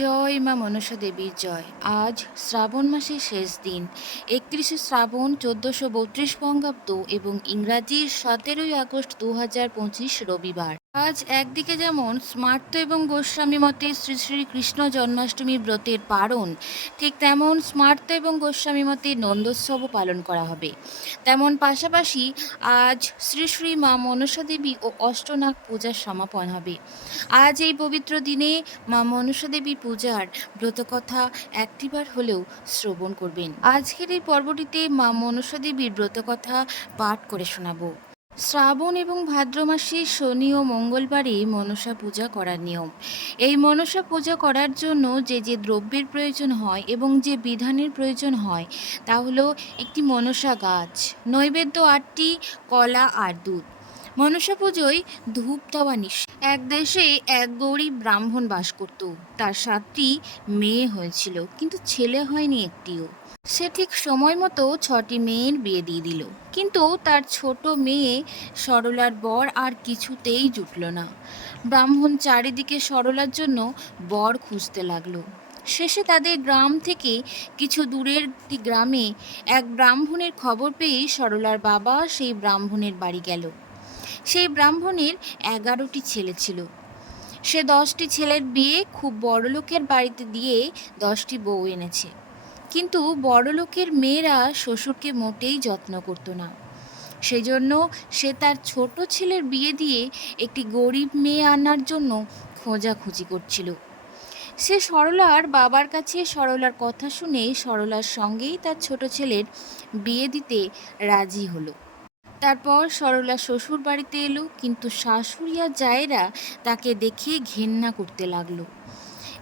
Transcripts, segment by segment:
জয় মা মনসা দেবীর জয়। আজ শ্রাবণ মাসের শেষ দিন। একত্রিশে শ্রাবণ চোদ্দোশো বত্রিশ বঙ্গাব্দ এবং ইংরাজির সতেরোই আগস্ট দু হাজার পঁচিশ রবিবার। আজ একদিকে যেমন স্মার্ত এবং গোস্বামী মতে শ্রী শ্রী কৃষ্ণ জন্মাষ্টমী ব্রতের পারণ, ঠিক তেমন স্মার্ত এবং গোস্বামী মতে নন্দোৎসবও পালন করা হবে। তেমন পাশাপাশি আজ শ্রী শ্রী মা মনসা দেবী ও অষ্টনাগ পূজার সমাপন হবে। আজ এই পবিত্র দিনে মা মনসা দেবী পূজার ব্রতকথা একটিবার হলেও শ্রবণ করবেন। আজকের এই পর্বটিতে মা মনসা দেবীর ব্রতকথা পাঠ করে শোনাবো। শ্রাবণ এবং ভাদ্র মাসে শনি ও মঙ্গলবারে মনসা পূজা করার নিয়ম। এই মনসা পূজা করার জন্য যে যে দ্রব্যের প্রয়োজন হয় এবং যে বিধানের প্রয়োজন হয়, তা হলো একটি মনসা গাছ, নৈবেদ্য আটটি, কলা আর দুধ। মনসা পুজোয় ধূপ দেওয়া নিষ এক দেশে এক গরিব ব্রাহ্মণ বাস করত। তার সাতটি মেয়ে হয়েছিল, কিন্তু ছেলে হয়নি একটিও। সে ঠিক সময় মতো ছটি মেয়ের বিয়ে দিয়ে দিল। কিন্তু তার ছোট মেয়ে সরলার বর আর কিছুতেই জুটল না। ব্রাহ্মণ চারিদিকে সরলার জন্য বর খুঁজতে লাগল। শেষে তাদের গ্রাম থেকে কিছু দূরের একটি গ্রামে এক ব্রাহ্মণের খবর পেয়ে সরলার বাবা সেই ব্রাহ্মণের বাড়ি গেল। সেই ব্রাহ্মণের এগারোটি ছেলে ছিল। সে দশটি ছেলের বিয়ে খুব বড়লোকের বাড়িতে দিয়ে দশটি বউ এনেছে। কিন্তু বড়লোকের মেয়েরা শ্বশুরকে মোটেই যত্ন করতো না। সেজন্য সে তার ছোট ছেলের বিয়ে দিয়ে একটি গরিব মেয়ে আনার জন্য খোঁজাখুঁজি করছিল। সে সরলার বাবার কাছে সরলার কথা শুনে সরলার সঙ্গেই তার ছোট ছেলের বিয়ে দিতে রাজি হলো। তারপর সরলা শ্বশুর বাড়িতে এলো, কিন্তু শাশুড়ি আর জায়েরা তাকে দেখে ঘেন্না করতে লাগল।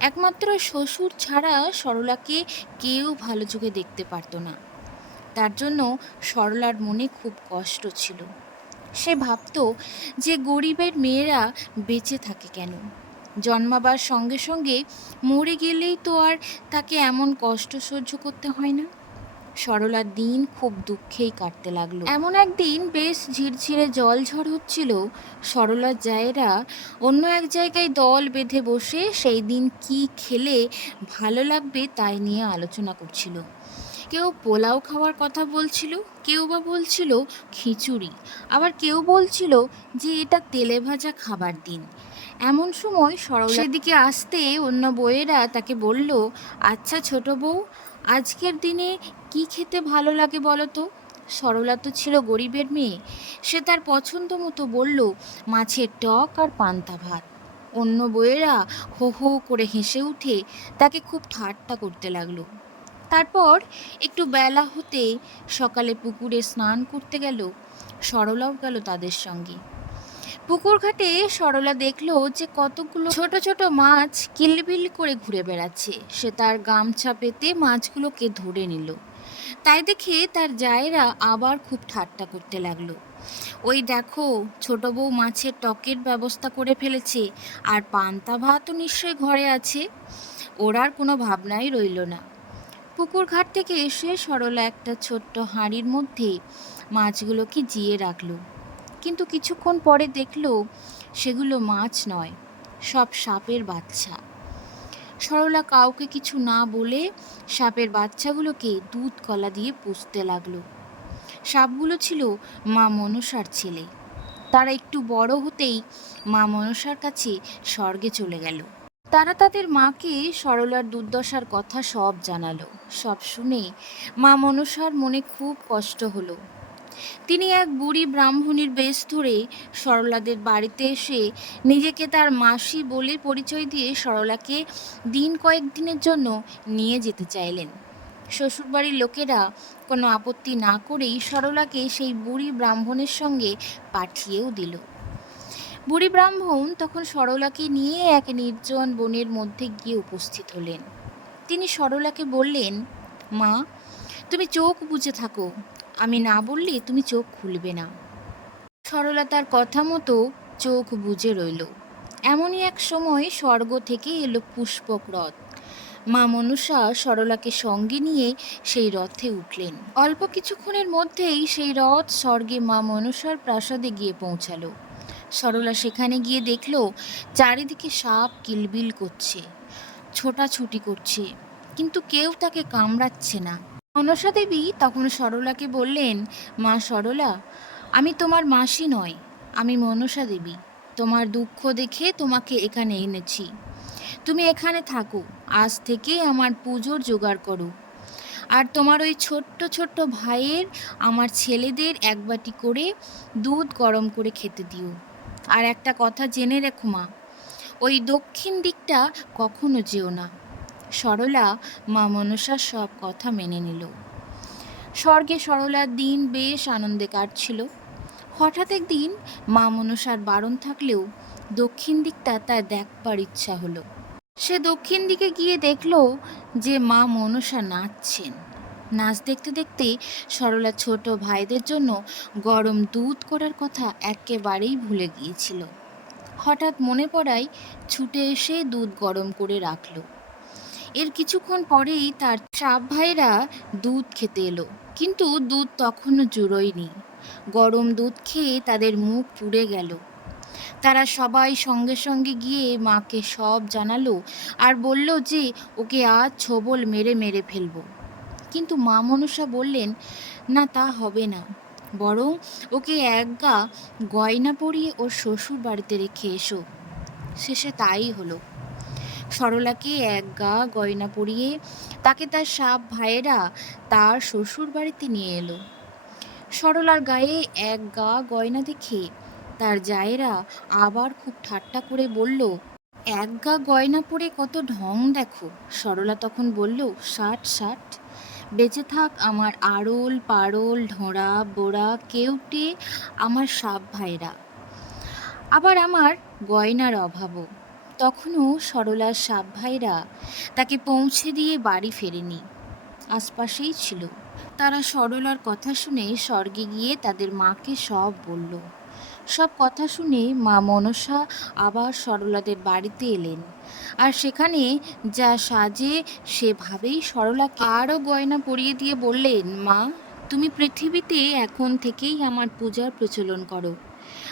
একমাত্র শ্বশুর ছাড়া সরলাকে কেউ ভালো চোখে দেখতে পারত না। তার জন্য সরলার মনে খুব কষ্ট ছিল। সে ভাবত যে গরিবের মেয়েরা বেঁচে থাকে কেন? জন্মাবার সঙ্গে সঙ্গে মরে গেলেই তো আর তাকে এমন কষ্ট সহ্য করতে হয় না। সরলার দিন খুব দুঃখেই কাটতে লাগল। এমন একদিন বেশ ঝিরঝিরে জল ঝড় হচ্ছিল। সরলার জায়েরা অন্য এক জায়গায় দল বেঁধে বসে সেই দিন কি খেলে ভালো লাগবে তাই নিয়ে আলোচনা করছিল। কেউ পোলাও খাওয়ার কথা বলছিল কেউ বা বলছিল খিচুড়ি। আবার কেউ বলছিল যে এটা তেলে ভাজা খাবার দিন। এমন সময় সরলা সেদিকে আসতে অন্য বইয়েরা তাকে বলল আচ্ছা ছোট বউ আজকের দিনে কি খেতে ভালো লাগে বলো তো সরলা তো ছিল গরিবের মেয়ে। সে তার পছন্দ মতো বলল, মাছের টক আর পান্তা ভাত। অন্য বইয়েরা হো হো করে হেসে উঠে তাকে খুব ঠাট্টা করতে লাগল। তারপর একটু বেলা হতে সকালে পুকুরে স্নান করতে গেল। সরলাও গেল তাদের সঙ্গে। পুকুর ঘাটে সরলা দেখল যে কতগুলো ছোট ছোট মাছ কিলবিল করে ঘুরে বেড়াচ্ছে। সে তার গামছা পেতে মাছগুলোকে ধরে নিল। তাই দেখে তার জায়েরা আবার খুব ঠাট্টা করতে লাগল। ওই দেখো, ছোট বউ মাছের টকের ব্যবস্থা করে ফেলেছে, আর পান্তা ভাতও নিশ্চয়ই ঘরে আছে। ওর আর কোনো ভাবনাই রইল না। পুকুর ঘাট থেকে এসে সরলা একটা ছোট্ট হাঁড়ির মধ্যে মাছগুলোকে জিয়ে রাখল। কিন্তু কিছুক্ষণ পরে দেখল সেগুলো মাছ নয়, সব সাপের বাচ্চা। সরলা কাউকে কিছু না বলে সাপের বাচ্চাগুলোকে দুধ কলা দিয়ে পুষতে লাগল। সাপগুলো ছিল মা মনসার ছেলে। তারা একটু বড় হতেই মা মনসার কাছে স্বর্গে চলে গেল। তারা তাদের মাকে সরলার দুর্দশার কথা সব জানালো। সব শুনে মা মনসার মনে খুব কষ্ট হলো। তিনি এক বুড়ি ব্রাহ্মণীর বেশ ধরে সরলাদের বাড়িতে এসে নিজেকে তার মাসি বলে পরিচয় দিয়ে সরলাকে দিন কয়েকদিনের জন্য নিয়ে যেতে চাইলেন। শ্বশুরবাড়ির লোকেরা কোনো আপত্তি না করেই সরলাকে সেই বুড়ি ব্রাহ্মণের সঙ্গে পাঠিয়েও দিল। বুড়ি ব্রাহ্মণ তখন সরলাকে নিয়ে এক নির্জন বনের মধ্যে গিয়ে উপস্থিত হলেন। তিনি সরলাকে বললেন, মা, তুমি চোখ বুঝে থাকো। আমি না বললে তুমি চোখ খুলবে না। সরলা তার কথা মতো চোখ বুজে রইল। এমনই এক সময় স্বর্গ থেকে এলো পুষ্পক রথ। মা মনুষা সরলাকে সঙ্গে নিয়ে সেই রথে উঠলেন। অল্প কিছুক্ষণের মধ্যেই সেই রথ স্বর্গে মা মনুষার প্রাসাদে গিয়ে পৌঁছালো। সরলা সেখানে গিয়ে দেখল, চারিদিকে সাপ কিলবিল করছে, ছোটাছুটি করছে, কিন্তু কেউ তাকে কামড়াচ্ছে না। মনসা দেবী তখন সরলাকে বললেন, মা সরলা, আমি তোমার মাসি নয় আমি মনসা দেবী। তোমার দুঃখ দেখে তোমাকে এখানে এনেছি। তুমি এখানে থাকো, আজ থেকে আমার পুজোর জোগাড় করো। আর তোমার ওই ছোট্ট ছোট্ট ভাইয়ের, আমার ছেলেদের এক বাটি করে দুধ গরম করে খেতে দিও। আর একটা কথা জেনে রেখো মা, ওই দক্ষিণ দিকটা কখনো যেও না। সরলা মা মনসার সব কথা মেনে নিল। স্বর্গে সরলার দিন বেশ আনন্দে কাটছিল। হঠাৎ একদিন মা মনসার বারণ থাকলেও দক্ষিণ দিকটা তার দেখবার ইচ্ছা হলো। সে দক্ষিণ দিকে গিয়ে দেখল যে মা মনসা নাচছেন। নাচ দেখতে দেখতে সরলা ছোট ভাইদের জন্য গরম দুধ করার কথা একেবারেই ভুলে গিয়েছিল। হঠাৎ মনে পড়ায় ছুটে এসে দুধ গরম করে রাখল। এর কিছুক্ষণ পরেই তার সাপ ভাইরা দুধ খেতে এলো। কিন্তু দুধ তখনও জুড়োয়নি। গরম দুধ খেয়ে তাদের মুখ পুড়ে গেল। তারা সবাই সঙ্গে সঙ্গে গিয়ে মাকে সব জানালো আর বলল যে, ওকে আজ ছোবল মেরে মেরে ফেলব। কিন্তু মা মনসা বললেন, না, তা হবে না। বরং ওকে একগা গয়না পরিয়ে ওর শ্বশুর বাড়িতে রেখে এসো। শেষে তাই হলো। সরলাকে এক গা গয়না পরিয়ে তাকে তার সাপ ভাইয়েরা তার শ্বশুর বাড়িতে নিয়ে এলো। সরলার গায়ে এক গা গয়না দেখে তার জায়েরা আবার খুব ঠাট্টা করে বলল, এক গা গয়না পরে কত ঢং দেখো। সরলা তখন বলল, ষাট ষাট। বেঁচে থাক আমার আড়ল, পাড়ল, ঢোঁড়া, বোড়া কেউটে আমার সাপ ভাইরা আবার আমার গয়নার অভাবও। তখনও সরলার সাপ ভাইরা তাকে পৌঁছে দিয়ে বাড়ি ফেরেনি। আশপাশেই ছিল। তারা সরলার কথা শুনে স্বর্গে গিয়ে তাদের মাকে সব বলল। সব কথা শুনে মা মনসা আবার সরলাদের বাড়িতে এলেন। আর সেখানে যা সাজে সেভাবেই সরলাকে আরও গয়না পরিয়ে দিয়ে বললেন, মা, তুমি পৃথিবীতে এখন থেকেই আমার পূজার প্রচলন করো।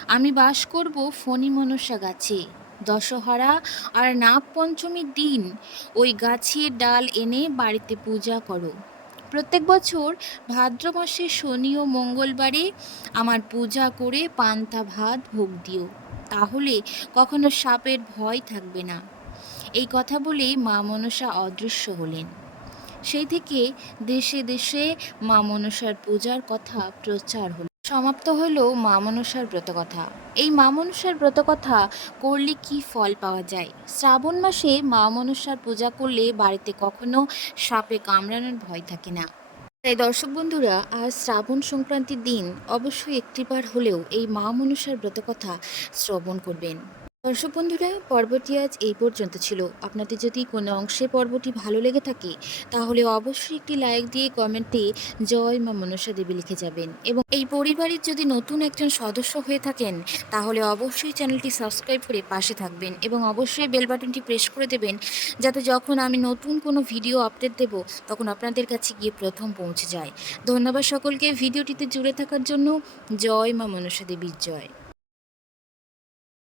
আমি বাস করব ফণি মনসা গাছে। দশহরা আর নাগ পঞ্চমীর দিন ওই গাছের ডাল এনে বাড়িতে পূজা করো। প্রত্যেক বছর ভাদ্র মাসে শনি ও মঙ্গলবারে আমার পূজা করে পান্তা ভাত ভোগ দিও, তাহলে কখনো সাপের ভয় থাকবে না। এই কথা বলেই মা মনসা অদৃশ্য হলেন। সেই থেকে দেশে দেশে মা মনসার পূজার কথা প্রচার হলো। সমাপ্ত হলো মা মনসার ব্রতকথা। এই মা মনসার ব্রতকথা করলে কি ফল পাওয়া যায়? শ্রাবণ মাসে মা মনসার পূজা করলে বাড়িতে কখনো সাপে কামড়ানোর ভয় থাকে না। তাই দর্শক বন্ধুরা, আজ শ্রাবণ সংক্রান্তির দিন অবশ্যই একটিবার হলেও এই মা মনসার ব্রতকথা শ্রবণ করবেন। দর্শক বন্ধুরা, পর্বটি আজ এই পর্যন্ত ছিল। আপনাদের যদি কোনো অংশে পর্বটি ভালো লেগে থাকে, তাহলে অবশ্যই একটি লাইক দিয়ে কমেন্টে জয় মা মনসা দেবী লিখে যাবেন। এবং এই পরিবারের যদি নতুন একজন সদস্য হয়ে থাকেন, তাহলে অবশ্যই চ্যানেলটি সাবস্ক্রাইব করে পাশে থাকবেন এবং অবশ্যই বেল বাটনটি প্রেস করে দেবেন, যাতে যখন আমি নতুন কোনো ভিডিও আপডেট দেব, তখন আপনাদের কাছে গিয়ে প্রথম পৌঁছে যায়। ধন্যবাদ সকলকে। ভিডিওটিতে জুড়ে থাকার জন্য জয় মা মনসা দেবীর জয়।